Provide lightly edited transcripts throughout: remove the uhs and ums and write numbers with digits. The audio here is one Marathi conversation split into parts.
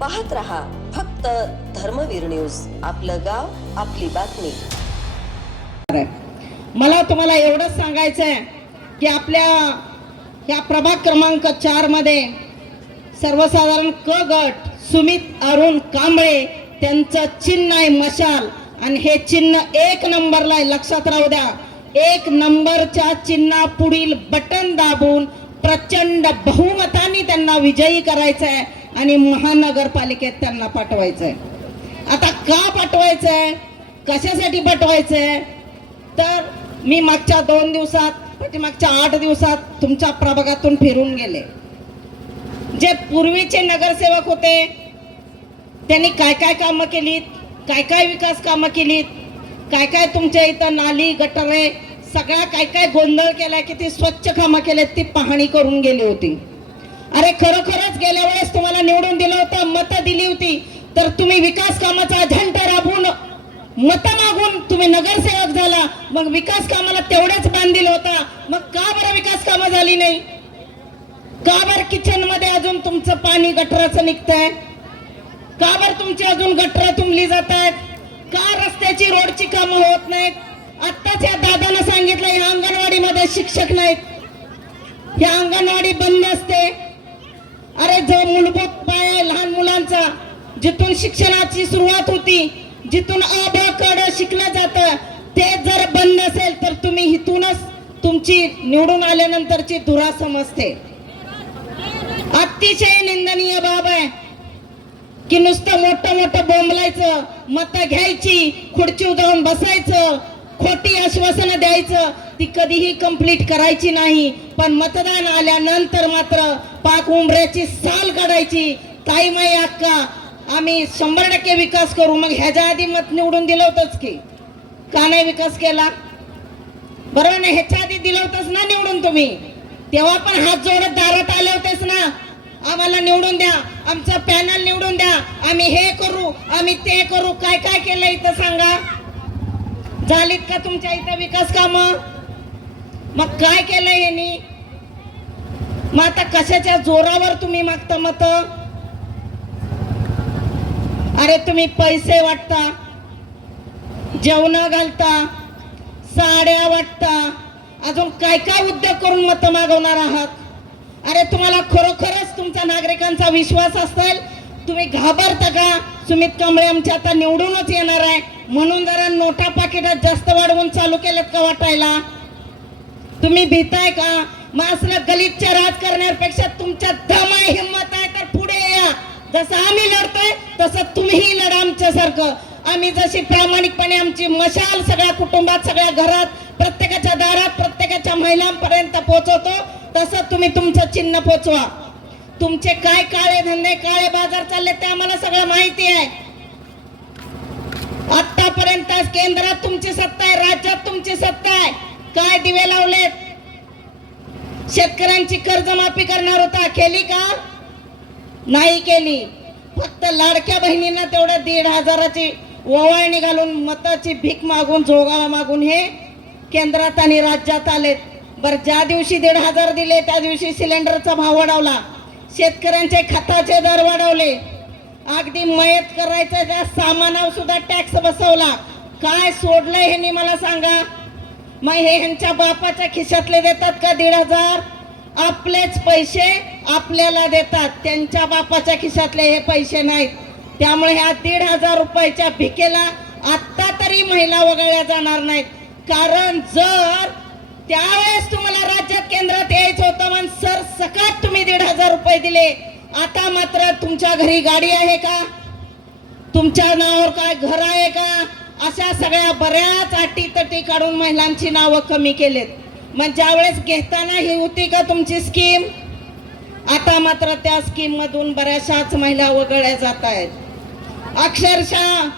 पाहत रहा फक्त धर्मवीर न्यूज, आपलं गाव आपली बातमी। मला तुम्हाला एवढंच सांगायचं आहे की आपल्या या प्रभाग क्रमांक 4 मध्ये सर्वसाधारण क गट सुमित अरुण कांबळे त्यांचं चिन्ह आहे मशाल, आणि हे चिन्ह 1 नंबरला आहे, लक्षात राहू द्या। 1 नंबरच्या चिन्हा पुढील बटन दाबून प्रचंड बहुमताने त्यांना विजयी करायचं आहे आणि महानगरपालिकेत त्यांना पाठवायचं आहे। आता का पाठवायचं आहे, कशासाठी पाठवायचं आहे, तर मी मागच्या 2 दिवसात मागच्या 8 दिवसात तुमच्या प्रभागातून फिरून गेले। जे पूर्वीचे नगरसेवक होते त्यांनी काय काय कामं केलीत, काय काय विकास कामं केलीत, काय काय तुमच्या इथं नाली गटारे सगळा काय काय गोंधळ केला, किती स्वच्छ कामं केलेत ती पाहणी करून गेली होती। अरे खरोखरच गेल्या वेळेस तुम्हाला निवडून दिलं होतं, मतं दिली होती, तर तुम्ही विकास कामाचा झंडा राबवून मतं मागून तुम्ही नगरसेवक झाला, मग विकास कामाला तेवढेच बांध दिलं होता, मग का बरं विकास कामं झाली नाही? का बरं किचन मध्ये अजून तुमचं पाणी गटराचं निघतंय? का बरं तुमची अजून गटर तुंबली जात आहेत? का रस्त्याची रोडची कामं होत नाहीत? आत्ताच या दादानं सांगितलं या अंगणवाडीमध्ये शिक्षक नाहीत, या अंगणवाडी बंद असते। अरे जो मूलभूत पाया लहान मुलांचा, जिथून शिक्षणाची सुरुवात होती, जिथून अ ब क ड शिकलं जातं, ते जर बंद असेल तर तुम्ही इथूनच तुमची निवडून आल्यानंतरची धुरा समजते। अतिशय निंदनीय बाब आहे की नुसतं मोठं मोठं बोंबलायचं, मतं घ्यायची, खुर्ची जाऊन बसायचं, खोटी आश्वासनं द्यायचं, ती कधीही कंप्लीट करायची नाही, पण मतदान आल्यानंतर मात्र पाक उंबऱ्याची साल काढायची। ताई माई अक्का आम्ही 100% विकास करू, मग ह्याच्या आधी मत निवडून दिलं होतंच की का नाही विकास केला? बरोबर नाही, ह्याच्या आधी दिलं होतंच ना निवडून तुम्ही, तेव्हा पण हात जोडत दारात आले होतेच ना, आम्हाला निवडून द्या, आमचा पॅनल निवडून द्या, आम्ही हे करू, आम्ही ते करू। काय काय केलं इथं सांगा? झालीत का तुमच्या इथं विकास कामं? मग काय केलं यांनी? मग आता कशाच्या जोरावर तुम्ही मागता मत? अरे तुम्ही पैसे वाटता, जेवण घालता, साड्या वाटता, अजून काय काय उद्योग करून मत मागवणार आहात? अरे तुम्हाला खरोखरच तुमचा नागरिकांचा विश्वास असेल, तुम्ही घाबरता का? सुमित कांबळे आमच्या आता निवडूनच येणार आहे म्हणून जरा नोटा पाकिटात जास्त वाढवून चालू केलेत का वाटायला? तुम्ही भीताय का? मग असलं गलिच्छ राजकारण्यापेक्षा तुमच्या दम आहे, हिंमत आहे तर पुढे या। जसं आम्ही लढतोय तसं तुम्हीही लढा आमच्यासारखं। आम्ही जशी प्रामाणिकपणे आमची मशाल सगळ्या कुटुंबात, सगळ्या घरात, प्रत्येकाच्या दारात, प्रत्येकाच्या महिलांपर्यंत पोहोचवतो, तसं तुम्ही तुमचं चिन्ह पोचवा। तुमचे काय काळे धंदे, काळे बाजार चालले ते आम्हाला सगळं माहिती आहे। आतापर्यंत केंद्रात तुमची सत्ता आहे, राज्यात तुमची सत्ता आहे, काय दिवे लावलेत? शेतकऱ्यांची कर्जमाफी करणार होता, केली का? नाही केली। फक्त लाडक्या बहिणींना तेवढ्या 1,500ची ओवाळणी घालून मताची भीक मागून, जोगा मागून हे केंद्रात आणि राज्यात आलेत। बर ज्या दिवशी 1,500 दिले त्या दिवशी सिलेंडरचा भाव वाढवला, शेतकऱ्यांचे खताचे दर वाढवले, अगदी मयत करायचं त्या सामानावर सुद्धा टॅक्स बसवला। काय सोडलंय ह्यांनी मला सांगा? मग हे ह्यांच्या बापाच्या खिशातले देतात का 1,500? आपलेच पैसे आपल्याला देतात, त्यांच्या बापाच्या खिशातले हे पैसे नाहीत। त्यामुळे ह्या 1,500 रुपयाच्या भिकेला आत्ता तरी महिला वगळल्या जाणार नाहीत, कारण जर त्यावेळेस तुम्हाला राज्यात केंद्रात यायचं होतं मग सर सकट तुम्ही 1,500 रुपये दिले। आता मात्र तुमच्या घरी गाडी आहे का? तुमच्या नावावर काय घर आहे का? अशा सगळ्या बऱ्याच अटीतटी काढून महिलांची नावं कमी केलेत। मग ज्यावेळेस घेताना ही होती का तुमची स्कीम? आता मात्र त्या स्कीम मधून बऱ्याचशाच महिला वगळल्या जात आहेत। अक्षरशः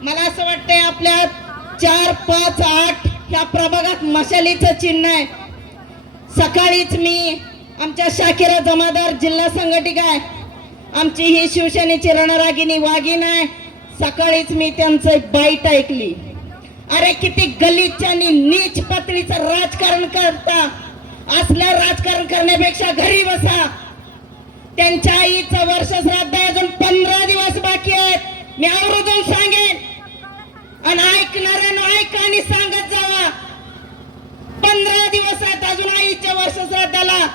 मला असं वाटतंय आपल्या 4, 5, 8 या प्रभागात मशालीचं चिन्ह आहे। सकाळीच मी आमच्या शाकिरा जमादार जिल्हा संघटिका आहे, आमची ही शिवसेनेची रणरागिणी वाघीण आहे, सकाळीच मी त्यांचं बाईट ऐकली। अरे किती गलिच्छ आणि नीच पातळीचं राजकारण करता, असलं राजकारण करण्यापेक्षा घरी बसा। त्यांच्या आईचं वर्ष श्राद्ध अजून 15 दिवस मी आवर्जून सांगेन आणि ऐकणाऱ्यांना ऐका आणि सांगत जावा. 15 दिवस आहेत अजून आईच्या वर्षश्राद्धाला.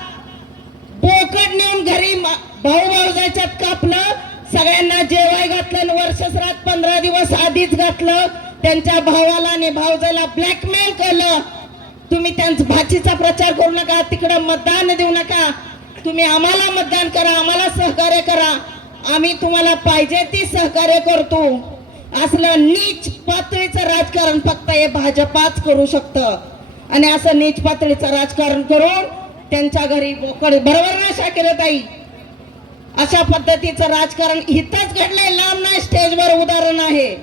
बोकड नेऊन घरी भाऊ भाऊजाच्यात कापलं, सगळ्यांना जेवाय घातलं आणि वर्षश्राद्ध 15 दिवस आधीच घातलं. त्यांच्या भावाला आणि भाऊजाला ब्लॅकमेल केलं. तुम्ही त्यांचा भाचीचा प्रचार करू नका, तिकडे मतदान देऊ नका. तुम्ही आम्हाला मतदान करा, आम्हाला सहकार्य करा. आम्ही तुम्हाला पाहिजे ती सहकार्य करतो. असलं नीच पातळीचं राजकारण फक्त हे भाजपाच करू शकतं. आणि असं नीच पातळीचं राजकारण करून त्यांच्या घरी बोकड, बरोबर ना शाकिराताई? अशा पद्धतीचं राजकारण इथंच घडलंय, लांब नाही, स्टेजवर उदाहरण आहे.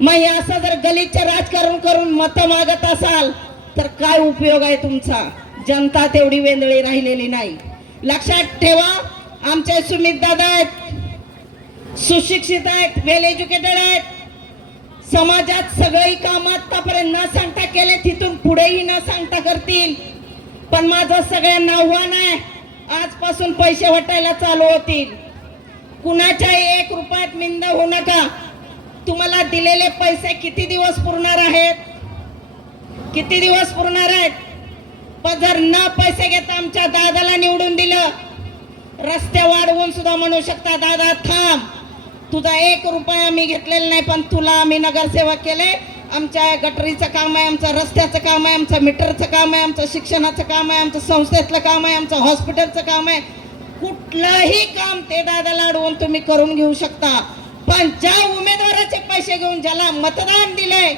मग हे असं जर गलिच्छ राजकारण करून मतं मागत असाल तर काय उपयोग आहे तुमचा? जनता तेवढी वेंदळी राहिलेली नाही. लक्षात ठेवा, आमचे सुमित दादा आहेत, सुशिक्षित आहेत, वेल एज्युकेटेड आहेत. समाजात सगळी कामं आतापर्यंत न सांगता केले, तिथून पुढेही न सांगता करतील. पण माझं सगळ्यांना आव्हान आहे, आजपासून पैसे वाटायला चालू होतील. कुणाच्याही 1 रुपयात मिंद होऊ नका. तुम्हाला दिलेले पैसे किती दिवस पुरणार आहेत? किती दिवस पुरणार आहेत? पण जर न पैसे घेता आमच्या दादाला निवडून दिलं, रस्ते वाढवून सुद्धा म्हणू शकता, दादा थांब, तुझा 1 रुपया आम्ही घेतलेला नाही, पण तुला आम्ही नगरसेवक केले. आमच्या गटरीचं काम आहे, आमचं रस्त्याचं काम आहे, आमचं मीटरचं काम आहे, आमचं शिक्षणाचं काम आहे, आमचं संस्थेतलं काम आहे, आमचं हॉस्पिटलचं काम आहे. कुठलंही काम ते दादाला अडवून तुम्ही करून घेऊ शकता. पण ज्या उमेदवाराचे पैसे घेऊन ज्याला मतदान दिलंय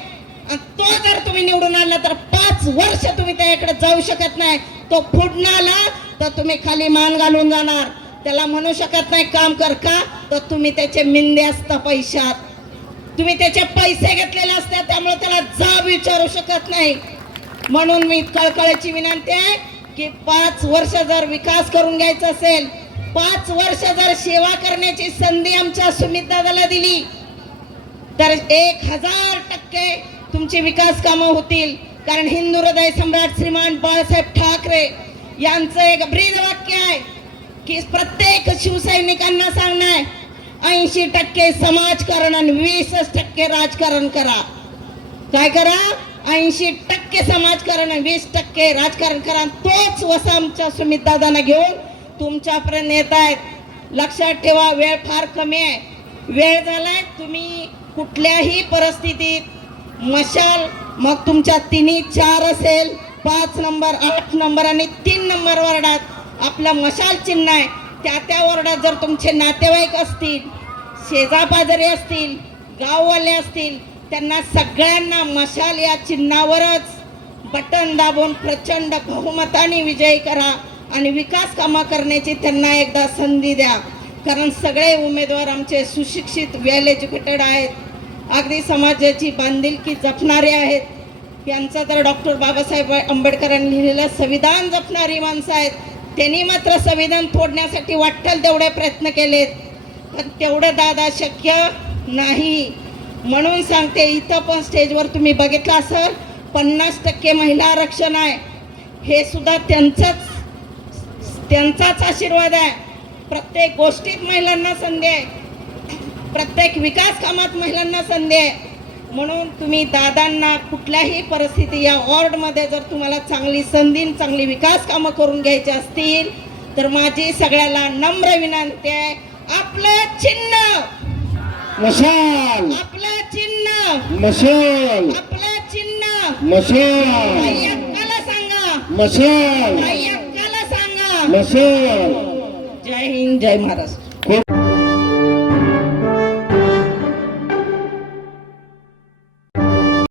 तो जर तुम्ही निवडून आणला तर 5 वर्ष तुम्ही त्याकडे जाऊ शकत नाही. तो पुढे आला तर तुम्ही खाली मान घालून जाणार. त्याला म्हणू शकत नाही काम कर का, तर तुम्ही त्याचे मिंदे असता पैशात, तुम्ही त्याचे पैसे घेतलेले असतात, त्यामुळे त्याला जाब विचारू शकत नाही. म्हणून मी कळकळीची विनंती आहे की 5 वर्ष जर विकास करून घ्यायचा असेल, 5 वर्ष जर सेवा करण्याची संधी आमच्या सुमित दादाला दिली तर 1000% तुमची विकास कामं होतील. कारण हिंदू हृदय सम्राट श्रीमान बाळासाहेब ठाकरे यांचं एक ब्रीद वाक्य आहे की प्रत्येक शिवसैनिकांना सांगणार 80% समाजकारण आणि 20% राजकारण करा. काय करा? 80% समाजकारण आणि 20% राजकारण करा. तोच वसा आमच्या सुमित दादांना घेऊन तुमच्यापर्यंत येत आहेत. लक्षात ठेवा, वेळ फार कमी आहे. वेळ झालाय. तुम्ही कुठल्याही परिस्थितीत मशाल, मग तुमच्या 3, 4 असेल, 5 नंबर, 8 नंबर आणि 3 नंबर वॉर्डात आपलं मशाल चिन्ह आहे. त्या वॉर्डात जर तुमचे नातेवाईक असतील, शेजापाजारी असतील, गाववाले असतील, त्यांना सगळ्यांना मशाल या चिन्हावरच बटन दाबून प्रचंड बहुमताने विजयी करा आणि विकास कामं करण्याची त्यांना एकदा संधी द्या. कारण सगळे उमेदवार आमचे सुशिक्षित, वेल एज्युकेटेड आहेत, अगदी समाजाची बांधिलकी जपणारे आहेत. यांचं तर डॉक्टर बाबासाहेब आंबेडकरांनी लिहिलेलं संविधान जपणारी माणसं आहेत. त्यांनी मात्र संविधान तोडण्यासाठी वाटेल तेवढे प्रयत्न केलेत, पण तेवढं दादा शक्य नाही. म्हणून सांगते, इथं पण स्टेजवर तुम्ही बघितलं असेल 50% महिला आरक्षण आहे. हे सुद्धा त्यांचाच आशीर्वाद आहे. प्रत्येक गोष्टीत महिलांना संधी आहे, प्रत्येक विकास कामात महिलांना संधी आहे. म्हणून तुम्ही दादांना कुठल्याही परिस्थिती या वॉर्डमध्ये जर तुम्हाला चांगली संधी, चांगली विकास कामं करून घ्यायची असतील तर माझी सगळ्याला नम्र विनंती आहे, आपलं चिन्ह मशाल, आपलं चिन्ह मशाल, आपलं चिन्ह मशाल, आई अक्काला सांगा, मशाल, आई अक्काला सांगा. मशाल. जय हिंद, जय महाराष्ट्र. खूप